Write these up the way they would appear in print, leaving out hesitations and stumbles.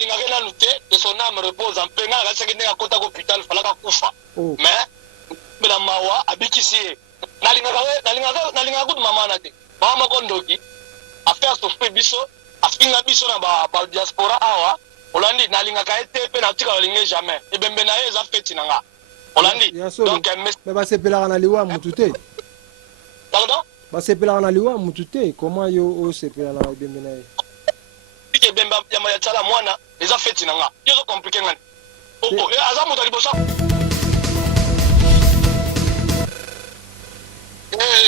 alingaka nanu te de son âme repose en paix nga akasaki ndenge akota ko hôpital falaka kufa mais bela mawa abikisi ye nalingaka kutu mama na te mama moko ndoki affaire souffrir biso afinga biso na ba diaspora awa olandi nalingaka ye te mpe natika balinge jamais ebembe na ye eza feti na nga olandi donc mais basepelaka na liwa mutu te pardon basepelaka na liwa mutu te comment yo osepela na ebembe na ye ike bembe ya tsala mwana eza feti na nga yo zo compliqué ngani aza moto alibosa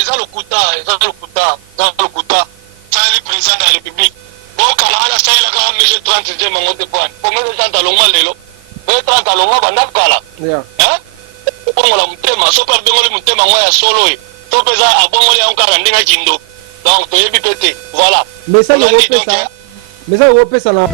eza lokuta sali président de la république bokala ala salelaka mege 30 je mango te poani po mege 30 alongwa lelo mege 30 alongwa banda kala bongola mutema so mpe abengoli mutema ngo ya solo ye to mpenza abongoli yango kaka ndenge kindo donc toyebi mpe te voilà message okopesa na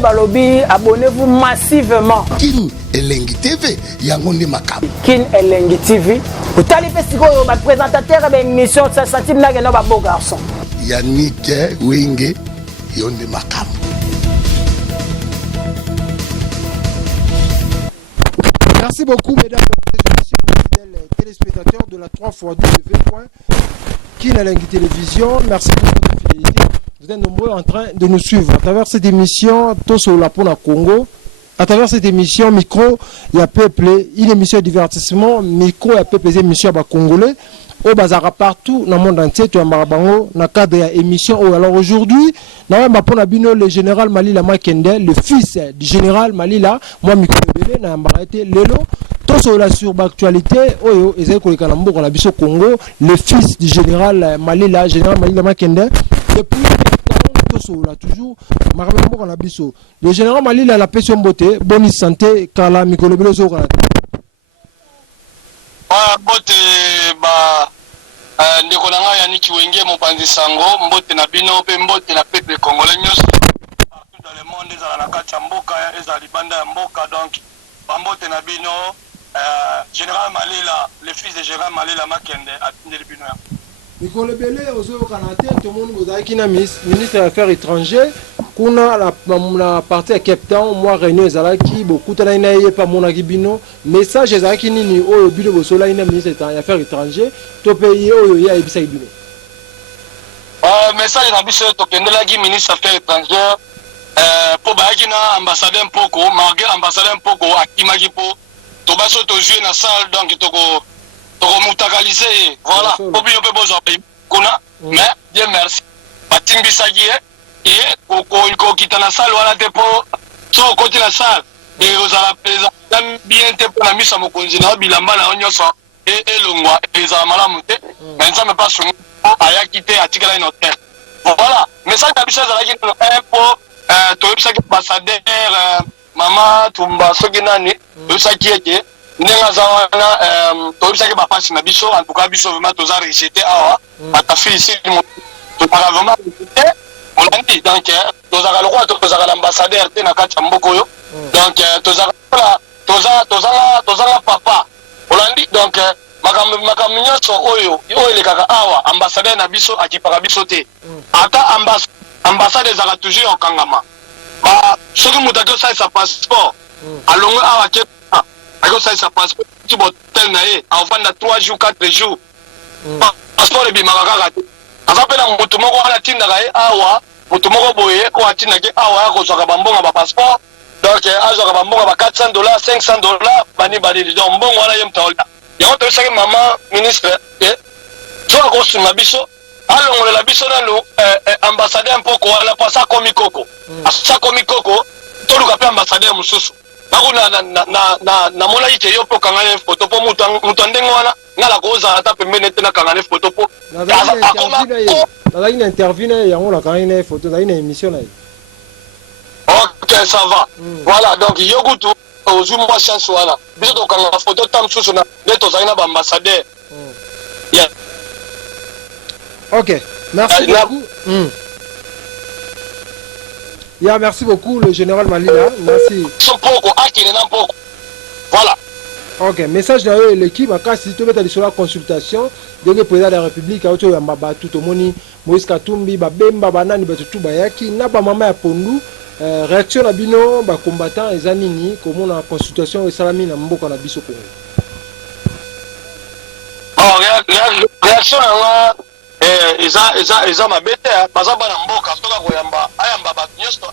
balobi, abonnez-vous massivement. Kin Elengi TV, yango nde makam. Kin Elengi TV. Vous allez faire ce présentateur de l'émission, ça s'attire là que nous avons beau garçon. Yannick Wenge, yonde makam. Merci beaucoup, mesdames et messieurs, fidèles téléspectateurs de la 3x2 Kin Elengi Télévision. Merci pour votre fidélité. Vous êtes nombreux en train de nous suivre à travers cette émission Toso la Pona Congo. À travers cette émission Micro, il y a peuple, une émission de divertissement. Micro, il y a peuple, une émission à Congolais. Au bazar partout dans le monde entier, tu as Marabango, dans le cadre de l'émission. Alors aujourd'hui, le général Malila Makende, le fils du général Malila, moi, Micro Bélé, n'a pas été Lelo. Toso la sur l'actualité, Oyo, Ezeko Kalambo, on a vu au Congo, le fils du général Malila Makende, depuis là toujours le général Malila la passion beauté bonne santé kala mikolo belozo kala bote ba ndeko na nga Yannick Wenge mopanzi sango mbote na bino pe mbote na peuple congolais nyonso partout dans le monde ezala na kati ya mboka ezala libanda ya mboka donc bambote na bino général Malila le fils de général Malila Makende atindeli bino ya Nicole Belé, au Canada, tout le monde vous a dit ministre des Affaires étrangères, qu'on a la partie à Cape Town, moi, Réunion, Zalaki, beaucoup de l'année, pas mon agibino, message, Zalaki, ni au bureau de Sola, ministre des Affaires étrangères, tout pays, au ya et bisa ibino. Message, n'abisse, Tokendela, ministre des Affaires étrangères, pour Bagina, ambassadeur Mpoko, malgré ambassadeur Mpoko, à Kimagipo, Tobaso, Tojué, na salle, donc, Toko. Mutakalisé, voilà, obino pe bozo kuna, mais Dieu merci. Batimbisaki et ko kita na salle wala te po so koti na salle et ozala pesa bien te pour la misa mokonzi na bilamba na onyoso et longwa eza malamu te mais ça me passe sur aya kité atikala une hôtel. Voilà, mais ça ka bisa zala ki un po to bisaki ambassadeur mama tumba sokinani to bisaki eke nenga zawana tobisaki bapasi na biso en tout cas biso vraiment toza rejeté awa batafi ici tozaka vraiment rejeté olandi donc tozaka lokwa tozaka l'ambassadeur te na kati ya mboka oyo donc tozaka papa olandi donc makambo nyonso oyo elekaka awa ambassadeur na biso akipaka biso te ata ambassade ezaka toujours okangama soki moto ake osalisa passeport alongwe awa ke ça ça passe tu botel nae avant 3 jours 4 jours passeport et bimaka kaka aza pe na moto moko wana tindaka ye awa moto moko boye ko atindaki awa ya kozwaka bambonga ba passeport donc azwaka bambonga ba $400 $500 bani donc mbongo wana ye mtaola yango toyesaki mama ministre so akosunga biso alongolela biso nanu ambassadeur mpoko wana pasa komi koko asa komi koko toluka pe ambassadeur mosusu bako na mona ite yo po kangane photo po mutu ndenge wana ngala ko za ata pembene te na kangane photo po na une interview na yango la kangane photo na une émission na. OK, ça va. Voilà, donc yokutu ozuma chance wana biso to kangana photo tam susu na neto zaina ba ambassadeur. Yeah. OK, merci beaucoup. Yeah, merci beaucoup le général Malila. Merci. Voilà. Ok, message na yo l'équipe makasi to beta lisolo consultation de le président de la République a oto ya mbaba tout au moni Moïse Katumbi ba bemba banani ba tutu bayaki na ba mama ya pondu réaction na bino ba combattant eza nini comme na consultation esalami na mboka na biso Congo. Réaction na eza mabete baza bana mboka toka koyamba ayamba ba nyosto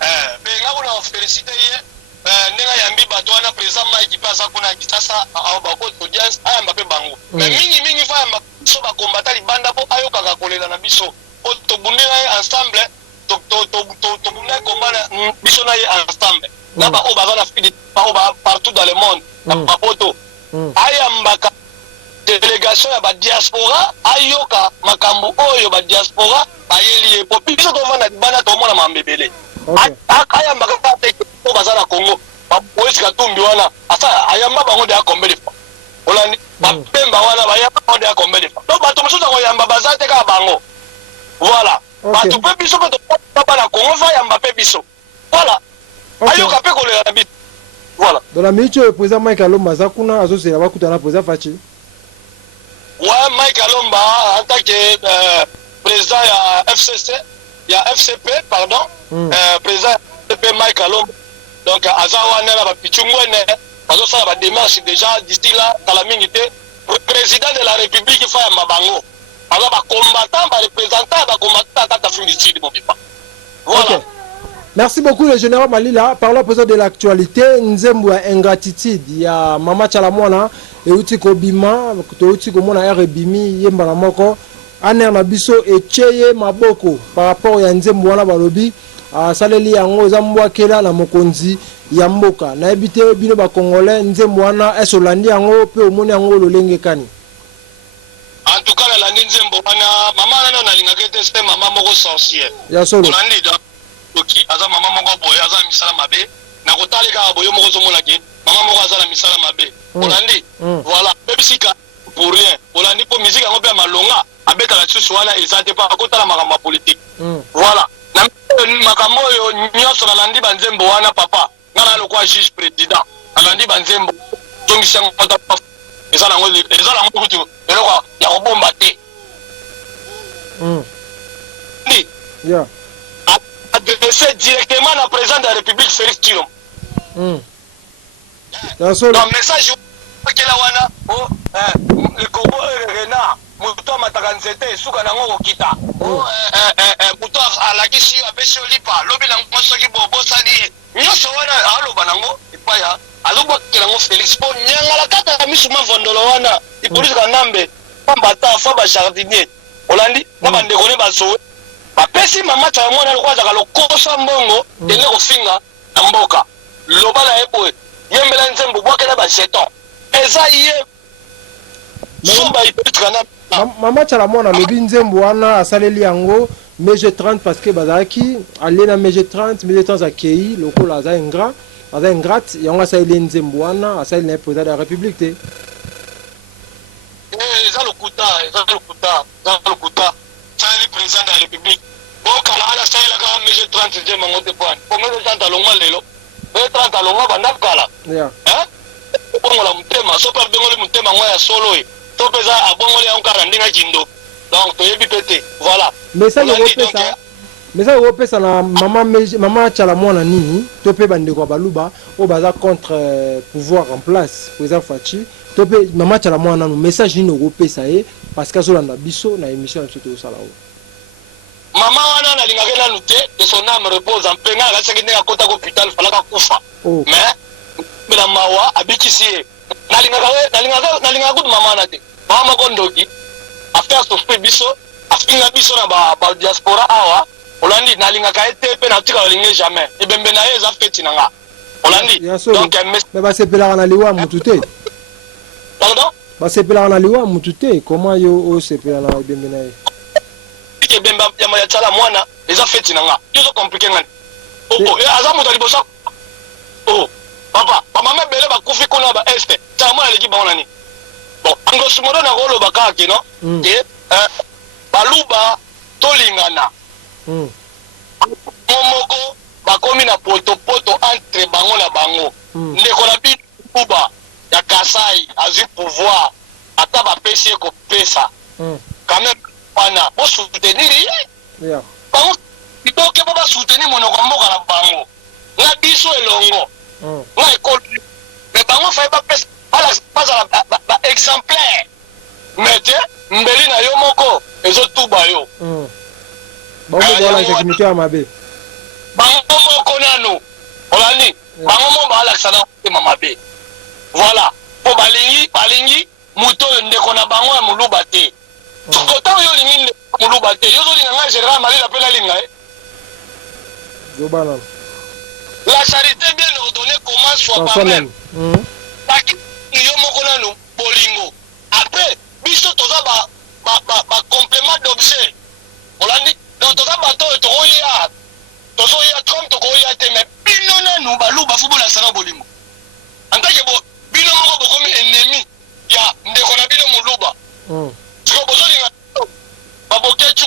benga kuna féliciter ye nenga yambi bato wana président Mike pasa kuna kisasa abako audience ayamba pe bango mais mingi fa yamba so ba combattre libanda po ayoka ka kolela na biso o to bundela ensemble to bundela combat biso na ye ensemble na ba o ba na fidi ba partout dans le monde ba poto ayamba ka délégation ya ba diaspora ayoka makambo oyo ba diaspora bayeli po biso to vana bana to mona mambebele ayamba ka te ko bazala Congo Moïse Katumbi wana asa ayamba bango de akombele fa olani bapemba wana bayamba bango de akombele fa donc bato mosusu ko yamba bazate ka bango voilà bato pe biso ko to pa na Congo fa yamba pe biso voilà ayoka pe ko le biso voilà dans la minute le président Mike Alomba zakuna azosela bakutana président Fachi. Ouais, Mike Alomba en tant que président ya FCC, ya FCP pardon, président FCP Mike Alomba. Donc azawana na ba pichungwene, bazosala ba démarche déjà d'ici là dans la minute président de la République fa ya mabango. Alors ba combattant, ba représentant, ba combattant ta fin d'ici mon papa. Voilà. Okay. Merci beaucoup le général Malila. Parlons à présent de l'actualité. Nzembo ya ingratitude ya Mama Chalamwana et uti kobima to uti komona rebimi yemba na moko aner na biso echeye maboko par rapport ya nzembo wana balobi saleli yango zambwa kela na mokonzi ya mboka na ebite bino ba congolais nzembo wana esolandi yango pe omoni yango lolenge kani. En tout cas la nzembo wana mama nana na lingaka teste mama moko sorcière. Ya solo. Olandi da oki aza mama moko boye aza misala mabe na kotalika boye moko zomona ke mama moko aza na misala mabe olandi voilà bebisika pour rien olandi po musique yango pe malonga abeta la tsusu wana ezate pa akotala makambo politique voilà na makambo yo nyoso na landi banzembo wana papa ngana lokwa juge président alandi banzembo tongisa ngota eza na ngo kutu eloko ya kobomba te ndi yeah adressé directement à président de la République Félix Tshilombo. Le message le Congo Renard, Mouton Matakanzete, Soukanango Kita, Mouton Alakisi, Abesho Lipa, Lobina Mosoki Bobosani, Nyosowana, Alo Banango, Ipaya, Alobo Kirango Félix, Nyangala Kata, Misuma Vondolowana, Ipoliska Nambe, Pambata, Faba Jardinier, Olandi, Nabandegone Baso. Bapesi mama cha mwana alikuwa zaka lokosa mbongo tenge kofinga na mboka lobala ebo yembela nzembo bwakela ba jeton eza ye somba ipetra na mama cha mwana lobi nzembo wana asaleli yango meje 30 parce que bazaki alena meje 30 akei lokola za ingrat yango asaleli nzembo wana asaleli na président de la République te eza lokuta le président de la République. Bon, quand on a fait la gamme, j'ai 30 de mon côté point. Pour moi, le 30 à l'ongma, l'élo. Le 30 à l'ongma, ben d'abkala. Hein? Pour moi, la mutema, so pas bengole mutema, moi, ya solo. To pesa, à bon, on est encore en dinga jindo. Donc, tu es bipété. Voilà. Mais ça, mais ça européen na mama Chalamwana nini to pe bande ko baluba o baza contre pouvoir en place président Fachi to pe mama Chalamwana no message ni européen ça est parce que azolanda biso na émission ya soto sala o mama wana na lingaka na luté de son âme repose en plein air ça qui n'est kota ko hôpital falaka kufa mais na mawa abikisi na lingaka good mama na te mama kondoki affaire so biso afinga biso na ba diaspora awa Olandi nalingaka ete pe na tika linge jamais ibembe na ye za feti nanga Olandi donc mais ba sepela na liwa mutute pardon ba sepela na liwa mutute comment yo o sepela na ibembe na ye ibembe ya tsala mwana eza feti nanga yo compliqué ngani aza mutu libosa papa mama bele ba kufi kuna ba este tsala mwana leki ba onani bon angosimodo na rolo bakaki no baluba tolingana momoko bakomi na poto entre bango na bango ndeko na bibuba ya Kasai azui pouvoir ata bapesi ye kopesa quand même wana bosoutenir ye bango itoke po basoutenir monoko ya mboka na bango na biso elongo na ekolo me bango faye bapesa bazala exemplaire mais te mbeli na yo moko ezotuba yo bango moko nano olani bango mo baalakisa na motema mabe voilà po balingi moto oyo ndeko na bango ya moluba te sokotango yo olingi ndeko ya moluba te yo ozolinga ngai général malila mpe nalinga la charité bien ordonnée commence soit par même baki yo moko nano bolingo après biso toza complément d'objet olandi donc toza bato oyo tozoya comme tokoya te mais bino nanu baluba fo bolakisana bolingo antake bino moko bokomi ennemi ya ndeko na bino moluba siko bozolinga babokecu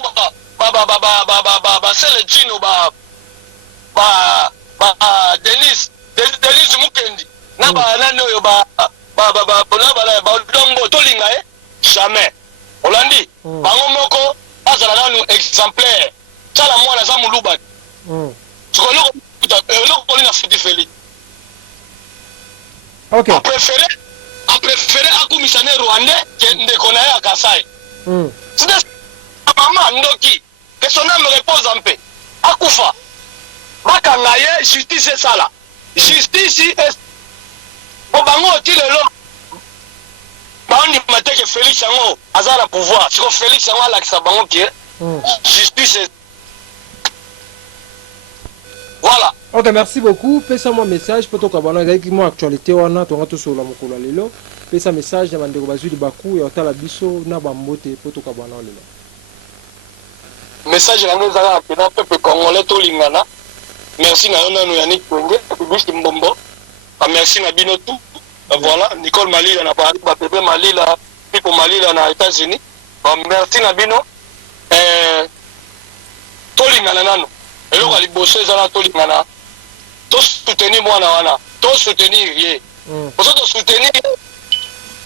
basele jino Denis Mukendi na banani oyo badongo tolinga jamais olandi bango moko azala nanu exemplaire tala mwana za moluba siko eloko kolinga futi feli apréféré akumisane rwandais ke ndeko na ye ya Kasai mama ndoki que son âme repose en paix akufa bakanga ye justice esala justice bango oti lelo baondima te ke Félix yango aza na pouvoir siko Félix yango alakisa bango ke justice voilà. Ok, merci beaucoup. Pesa moi message pour toi kabana avec moi actualité wana to ngato sur la mokolo lelo. Pesa message na bandeko bazuli baku ya otala biso na bambote pour toi kabana lelo. Message na ngeza na pena peuple congolais to lingana. Merci na yona no Yannick Kwenge, Bibi Mbombo. Merci na bino tout. Voilà, Nicole Malila na Paris, ba bébé Malila, Pipo Malila na États-Unis. Merci na bino. To lingana nanu. eloko aliboso ezala tolingana tosoutenir mwana wana tosoutenir ye poso tosoutenir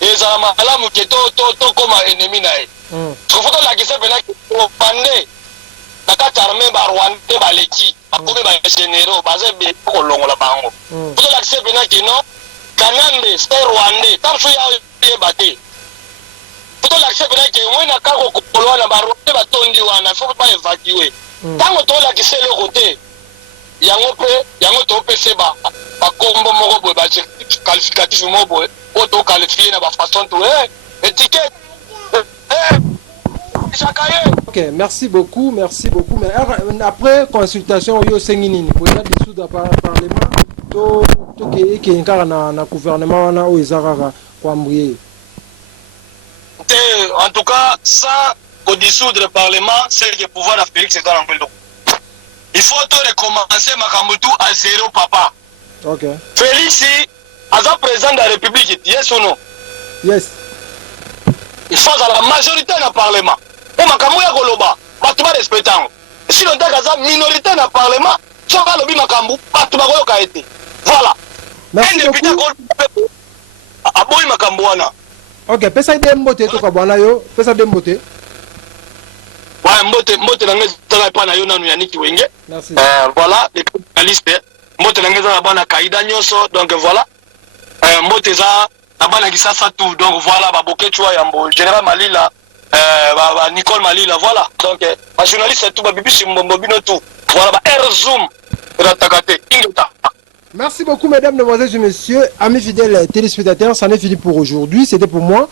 ezala malamu ke tokoma ennemi na ye soko fo tolakisa mpena opande na kati arme barwandais baleki bakomi bagénéraux baza ebele kolongola bango fo tolakisa mpena ke non kanambe c'est rwandais tant so yeba te fo tolakisa mpena ke moi na kaka kokolo wana barwandais batondi wana fo pa évacue tango tolakisa eloko te yango topese bakombo moko boye baqualificatif moko boye oyo toqualifie na bafaçon to étiquette ok, merci beaucoup. Mais après consultation yo sengi nini boya dissoudre par parlement to ke nkara na gouvernement wana o ezarara kwa mbrier en tout cas ça pour dissoudre le Parlement, c'est le pouvoir de Félix est dans l'enveloppe. Il faut recommencer Makamoutou à zéro, papa. Ok. Félix, à président de la République, yes ou non? Yes. Il faut la majorité dans le Parlement. Pour Makamou ya Goloba, tu vas respecter. Si l'on a une minorité dans le Parlement, tu vas le Makamou, tu vas été. Voilà. Merci beaucoup. Aboui Makambouana. Ok, pesa dembote to kabwana yo, pesa dembote. Ouais, mbote na ngeza na pa na yo nanu Yannick Wenge. Merci. Voilà, les journalistes. Mbote na ngeza na bana Kaida Nyoso, donc voilà. Mbote za na bana Kisasa tout, donc voilà, ba Bokechwa Yambo, Général Malila, Nicole Malila, voilà. Donc les journalistes tout ba bibi Mbombo bino tout. Voilà, ba Air Zoom ratakate ingeta. Merci beaucoup, mesdames, mesdemoiselles et messieurs, amis fidèles téléspectateurs. Ça n'est fini pour aujourd'hui. C'était pour moi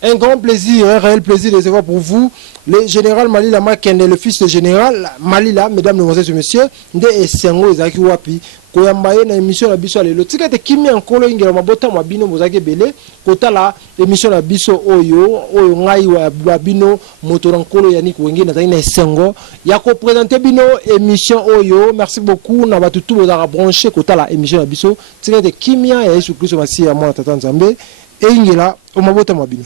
un grand plaisir, un réel plaisir de recevoir pour vous le général Malila Makende, le fils du général Malila, mesdames, mesdemoiselles et messieurs. Nde esengo ezaki wapi koyambaye na émission la biso lelo. Tika te kimi ankolo ingela mabota mabino mozaki belé kotala émission la biso oyo ngai wa bino moto ankolo Yannick Wenge na na esengo ya ko présenter bino émission oyo. Merci beaucoup na batutu bozaka branché kotala émission la biso. Tika te kimia ya Yesu Kristo masi ya mwana tata Nzambe e ingela o mabota mabino.